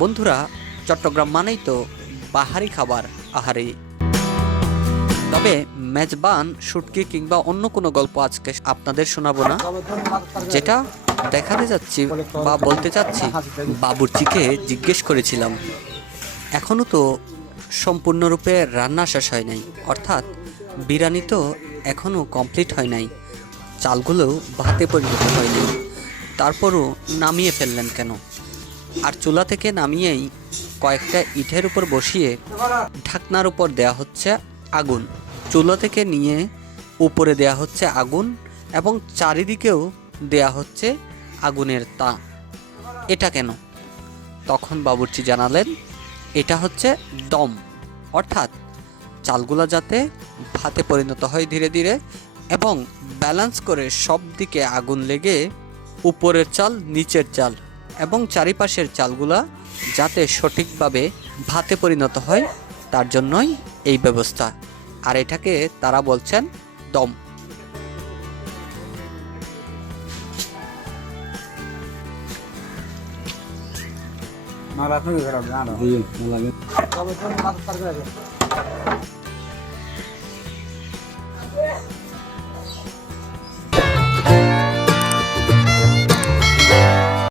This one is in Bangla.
বন্ধুরা, চট্টগ্রাম মানেই তো বাহারি খাবার, আহারি। তবে মেজবান, শুটকি কিংবা অন্য কোনো গল্প আজকে আপনাদের শোনাবো না, যেটা দেখাতে যাচ্ছি বা বলতে চাচ্ছি, বাবুর্চিকে জিজ্ঞেস করেছিলাম। এখনও তো সম্পূর্ণরূপে রান্না শেষ হয় নাই, অর্থাৎ বিরিয়ানি তো এখনও কমপ্লিট হয় নাই চালগুলো ভাতে পরিণত হয়নি, তারপরও নামিয়ে ফেললেন কেন? আর চুলা থেকে নামিয়েই কয়েকটা ইটের উপর বসিয়ে ঢাকনার উপর দেয়া হচ্ছে আগুন। চুলা থেকে নিয়ে উপরে দেয়া হচ্ছে আগুন এবং চারিদিকেও দেয়া হচ্ছে আগুনের তা। এটা কেন? তখন বাবুর্চি জানালেন, এটা হচ্ছে দম। অর্থাৎ চালগুলো যাতে ভাতে পরিণত হয় ধীরে ধীরে এবং ব্যালেন্স করে সব দিকে আগুন লেগে উপরের চাল নিচের চাল এবং চারিপাশের চালগুলা যাতে সঠিকভাবে ভাতে পরিণত হয় তার জন্যই এই ব্যবস্থা। আর এটাকে তারা বলছেন দম। মালা আপনাকে খারাপ জানো?